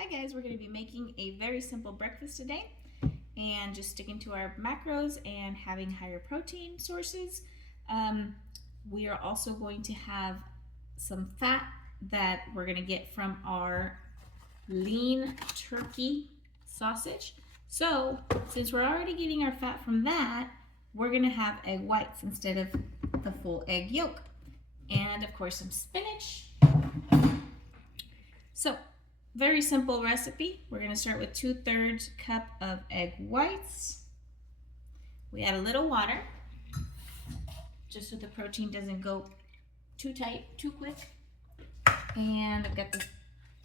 Hi guys, we're going to be making a very simple breakfast today and just sticking to our macros and having higher protein sources. We are also going to have some fat that we're going to get from our lean turkey sausage. So since we're already getting our fat from that, we're going to have egg whites instead of the full egg yolk. And of course some spinach. So very simple recipe. We're going to start with 2/3 cup of egg whites. We add a little water just so the protein doesn't go too tight too quick. And I've got this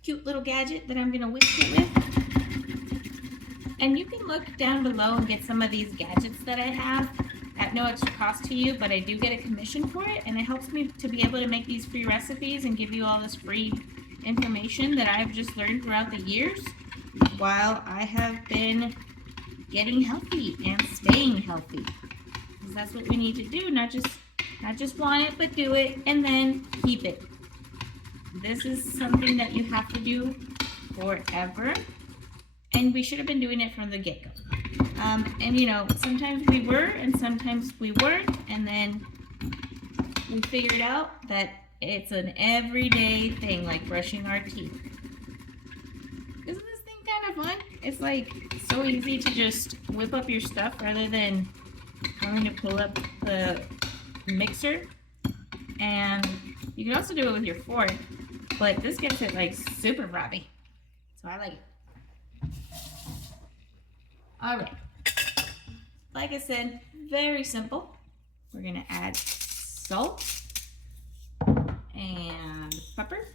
cute little gadget that I'm going to whisk it with. And you can look down below and get some of these gadgets that I have at no extra cost to you, but I do get a commission for it, and it helps me to be able to make these free recipes and give you all this free information that I've just learned throughout the years while I have been getting healthy and staying healthy. Because that's what we need to do, not just want it, but do it and then keep it. This is something that you have to do forever, and we should have been doing it from the get-go. And you know, sometimes we were and sometimes we weren't, and then we figured out that it's an everyday thing, like brushing our teeth. Isn't this thing kind of fun? It's like so easy to just whip up your stuff rather than having to pull up the mixer. And you can also do it with your fork, but this gets it like super frothy. So I like it. All right. Like I said, very simple. We're gonna add salt and pepper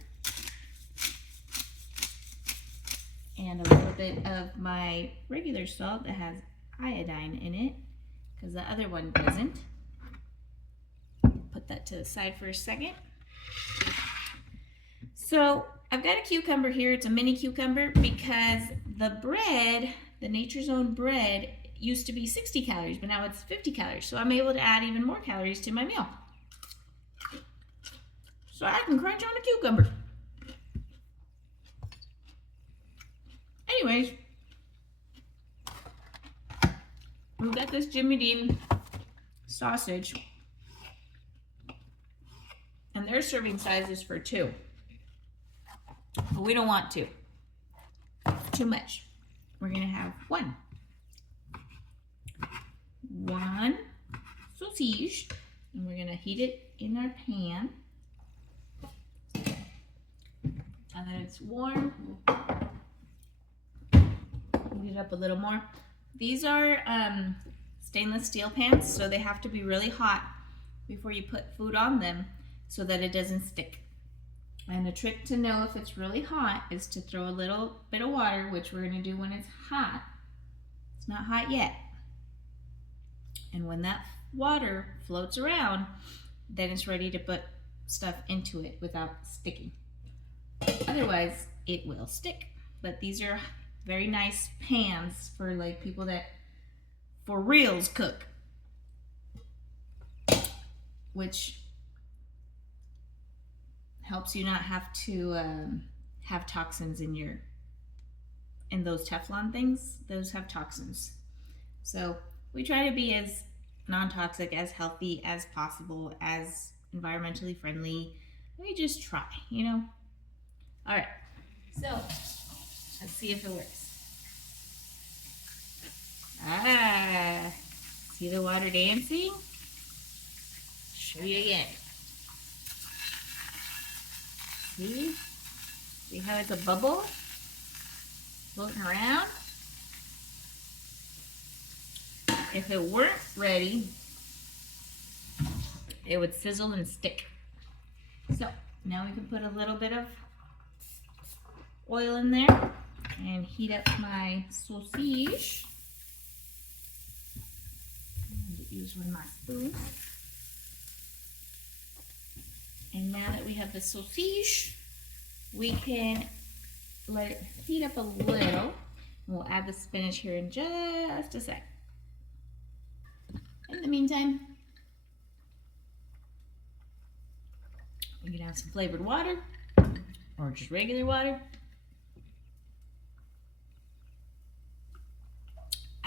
and a little bit of my regular salt that has iodine in it because the other one doesn't. Put that to the side for a second. So I've got a cucumber here. It's a mini cucumber because the bread, the Nature's Own bread, used to be 60 calories, but now it's 50 calories. So I'm able to add even more calories to my meal. So I can crunch on a cucumber. Anyways, we've got this Jimmy Dean sausage, and their serving size is for 2. But we don't want 2. Too much. We're gonna have 1 sausage, and we're gonna heat it in our pan. And then it's warm, heat it up a little more. These are stainless steel pans, so they have to be really hot before you put food on them so that it doesn't stick. And a trick to know if it's really hot is to throw a little bit of water, which we're going to do when it's hot. It's not hot yet. And when that water floats around, then it's ready to put stuff into it without sticking. Otherwise, it will stick. But these are very nice pans for like people that for reals cook, which helps you not have to have toxins in those Teflon things. Those have toxins. So we try to be as non-toxic, as healthy as possible, as environmentally friendly. We just try, you know. All right, so let's see if it works. See the water dancing? Show you again. See how it's a bubble floating around? If it weren't ready, it would sizzle and stick. So now we can put a little bit of oil in there and heat up my sausage. I'm going to use one of my spoons. And now that we have the sausage, we can let it heat up a little. We'll add the spinach here in just a sec. In the meantime, you can have some flavored water or just regular water.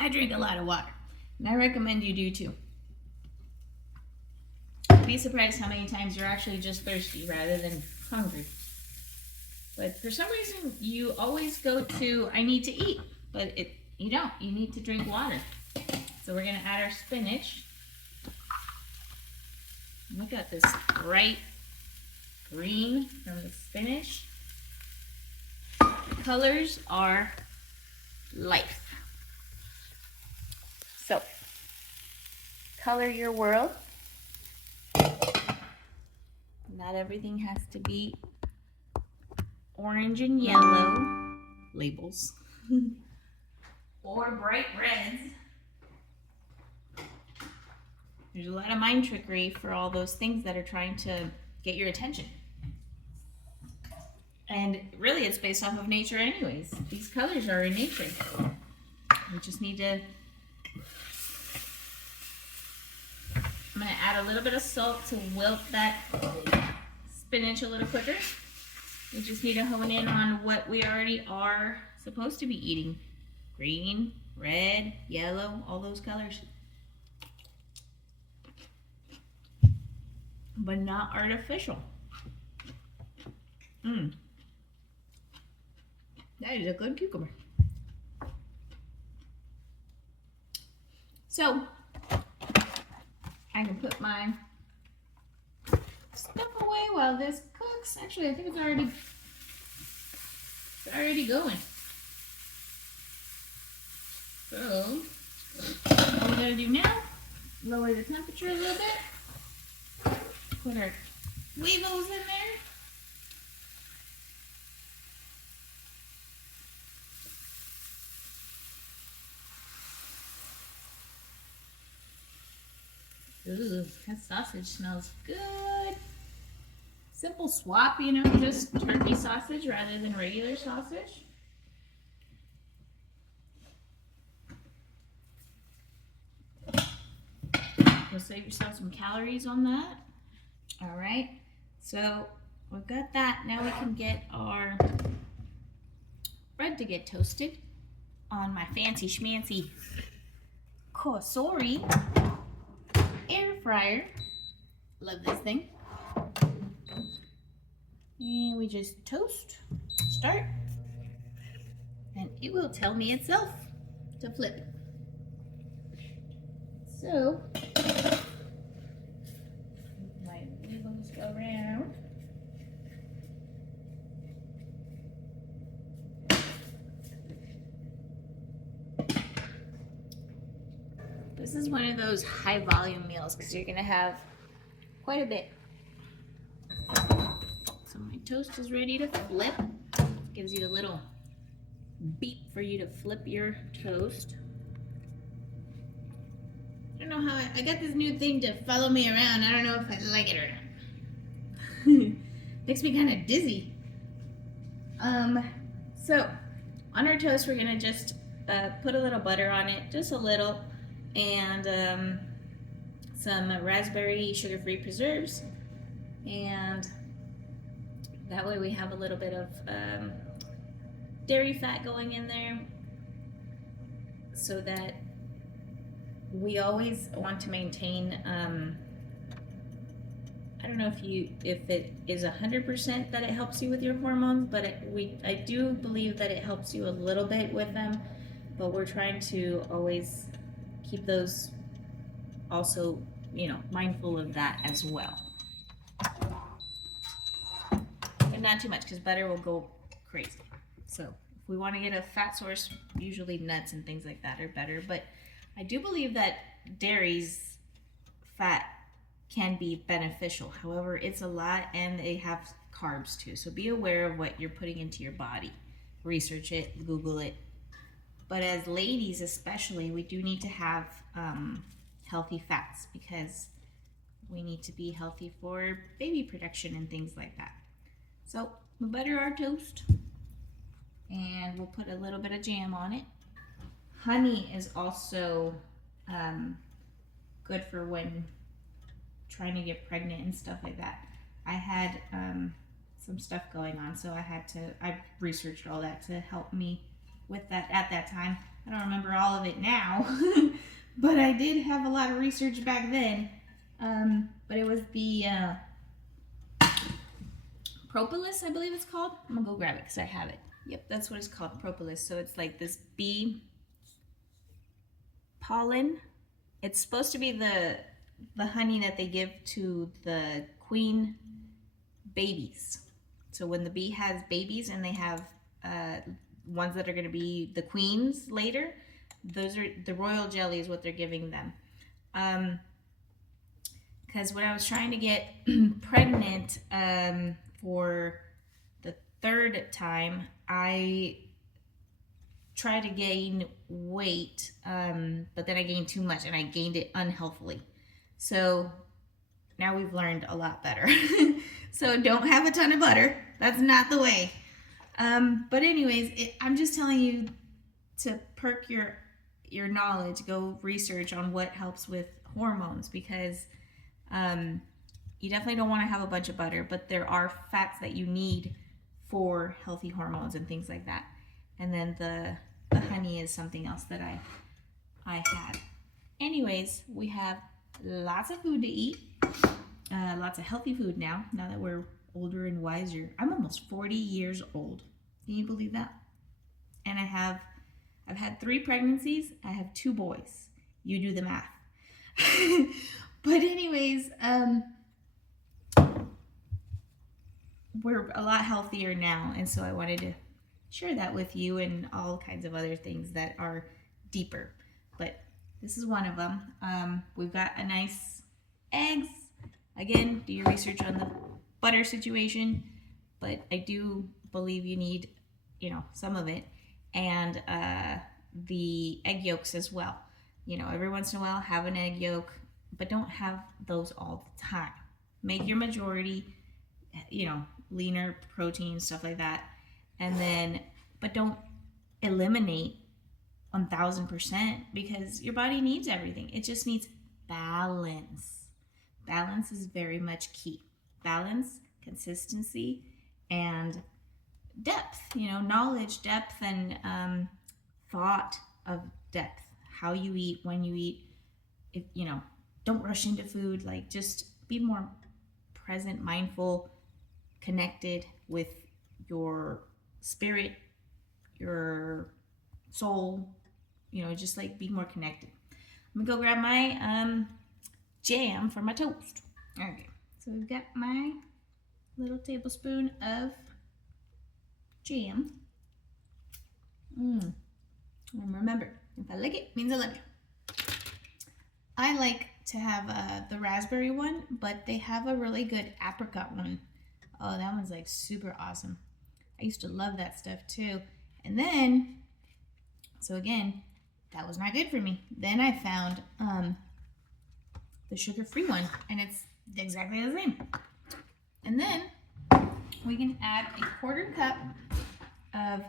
I drink a lot of water, and I recommend you do too. You'd be surprised how many times you're actually just thirsty rather than hungry. But for some reason, you always go to, I need to eat, but you don't. You need to drink water. So we're gonna add our spinach. Look at this bright green from the spinach. The colors are life. So, color your world. Not everything has to be orange and yellow labels or bright reds. There's a lot of mind trickery for all those things that are trying to get your attention. And really it's based off of nature anyways. These colors are in nature. We just need to, I'm going to add a little bit of salt to wilt that spinach a little quicker. We just need to hone in on what we already are supposed to be eating. Green, red, yellow, all those colors. But not artificial. That is a good cucumber. So, I can put my stuff away while this cooks. Actually, I think it's already going. So, all we gotta do now, lower the temperature a little bit. Put our weevils in there. Ooh, that sausage smells good. Simple swap, you know, just turkey sausage rather than regular sausage. You'll save yourself some calories on that. All right, so we've got that. Now we can get our bread to get toasted on my fancy schmancy Calorie air fryer. Love this thing. And we just toast, start, and it will tell me itself to flip. So, my weevils go around. This is one of those high volume meals because you're gonna have quite a bit. So my toast is ready to flip. Gives you a little beep for you to flip your toast. I don't know how I got this new thing to follow me around. I don't know if I like it or not. Makes me kind of dizzy. So on our toast, we're gonna just put a little butter on it, just a little, and some raspberry sugar-free preserves, and that way we have a little bit of dairy fat going in there, so that we always want to maintain, I don't know if it is 100% that it helps you with your hormones, but I do believe that it helps you a little bit with them, but we're trying to always keep those also, you know, mindful of that as well. But not too much, because butter will go crazy. So if we want to get a fat source, usually nuts and things like that are better, but I do believe that dairy's fat can be beneficial. However, it's a lot and they have carbs too. So be aware of what you're putting into your body. Research it, Google it. But as ladies especially, we do need to have healthy fats because we need to be healthy for baby production and things like that. So we'll butter our toast and we'll put a little bit of jam on it. Honey is also good for when trying to get pregnant and stuff like that. I had some stuff going on, so I researched all that to help me with that at that time. I don't remember all of it now, but I did have a lot of research back then. But it was the propolis, I believe it's called. I'm gonna go grab it because I have it. Yep, that's what it's called, propolis. So it's like this bee pollen. It's supposed to be the honey that they give to the queen babies. So when the bee has babies and they have ones that are going to be the queens later, those are the royal jelly is what they're giving them. Because when I was trying to get pregnant for the third time, I tried to gain weight, but then I gained too much and I gained it unhealthily. So now we've learned a lot better. So don't have a ton of butter. That's not the way. But anyways, I'm just telling you to perk your knowledge. Go research on what helps with hormones, because you definitely don't want to have a bunch of butter, but there are fats that you need for healthy hormones and things like that. And then the honey is something else that I had. Anyways, we have lots of food to eat. Lots of healthy food now that we're older and wiser. I'm almost 40 years old. Can you believe that? And I've had 3 pregnancies. I have 2 boys. You do the math. But anyways, we're a lot healthier now, and so I wanted to share that with you, and all kinds of other things that are deeper. But this is one of them. We've got a nice eggs. Again, do your research on the butter situation, but I do believe you need, some of it, and the egg yolks as well. Every once in a while have an egg yolk, but don't have those all the time. Make your majority, leaner protein, stuff like that, and then, but don't eliminate 1000%, because your body needs everything. It just needs balance. Balance is very much key. Balance, consistency, and depth, knowledge, depth, and thought of depth. How you eat, when you eat, if don't rush into food. Like, just be more present, mindful, connected with your spirit, your soul, just like be more connected. I'm gonna go grab my jam for my toast. Okay, so we've got my little tablespoon of jam. And remember, if I like it, means I love you. I like to have the raspberry one, but they have a really good apricot one. Oh, that one's like super awesome. I used to love that stuff too. And then, so again, that was not good for me. Then I found the sugar-free one, and it's exactly the same. And then we can add a 1/4 cup of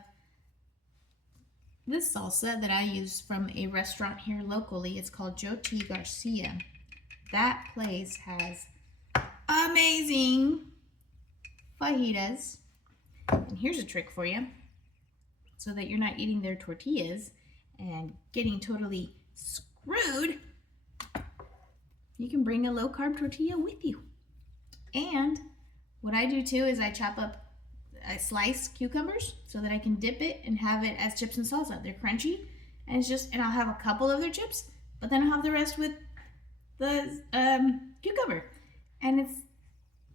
this salsa that I use from a restaurant here locally. It's called Joe T. Garcia. That place has amazing fajitas. And here's a trick for you, so that you're not eating their tortillas and getting totally screwed. You can bring a low-carb tortilla with you. And what I do too is I slice cucumbers so that I can dip it and have it as chips and salsa. They're crunchy, and and I'll have a couple of their chips, but then I'll have the rest with the cucumber. And it's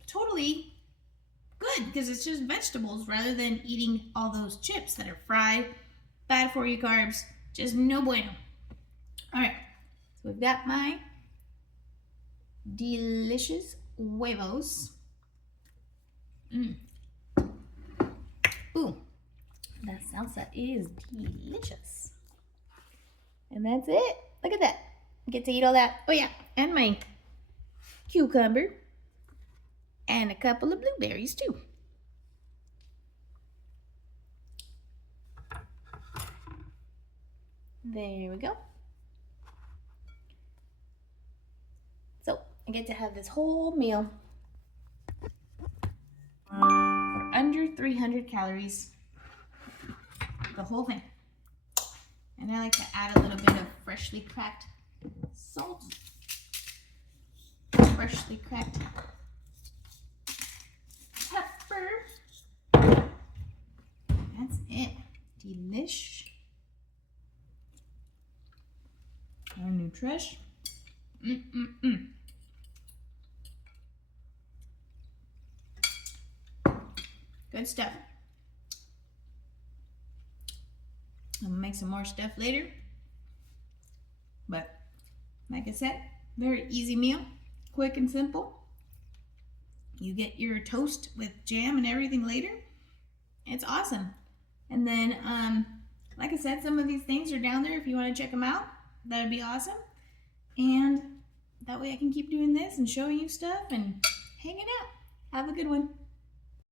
totally good because it's just vegetables rather than eating all those chips that are fried, bad for you carbs, just no bueno. All right, so we've got my delicious huevos. Ooh, that salsa is delicious. And that's it. Look at that. I get to eat all that. Oh yeah, and my cucumber and a couple of blueberries too. There we go. So I get to have this whole meal for under 300 calories. The whole thing. And I like to add a little bit of freshly cracked salt. Freshly cracked pepper. That's it. Delish. Our Nutrish. Good stuff. I'm gonna make some more stuff later. But like I said, very easy meal, quick and simple. You get your toast with jam and everything later. It's awesome. And then, like I said, some of these things are down there if you want to check them out. That would be awesome. And that way I can keep doing this and showing you stuff and hanging out. Have a good one.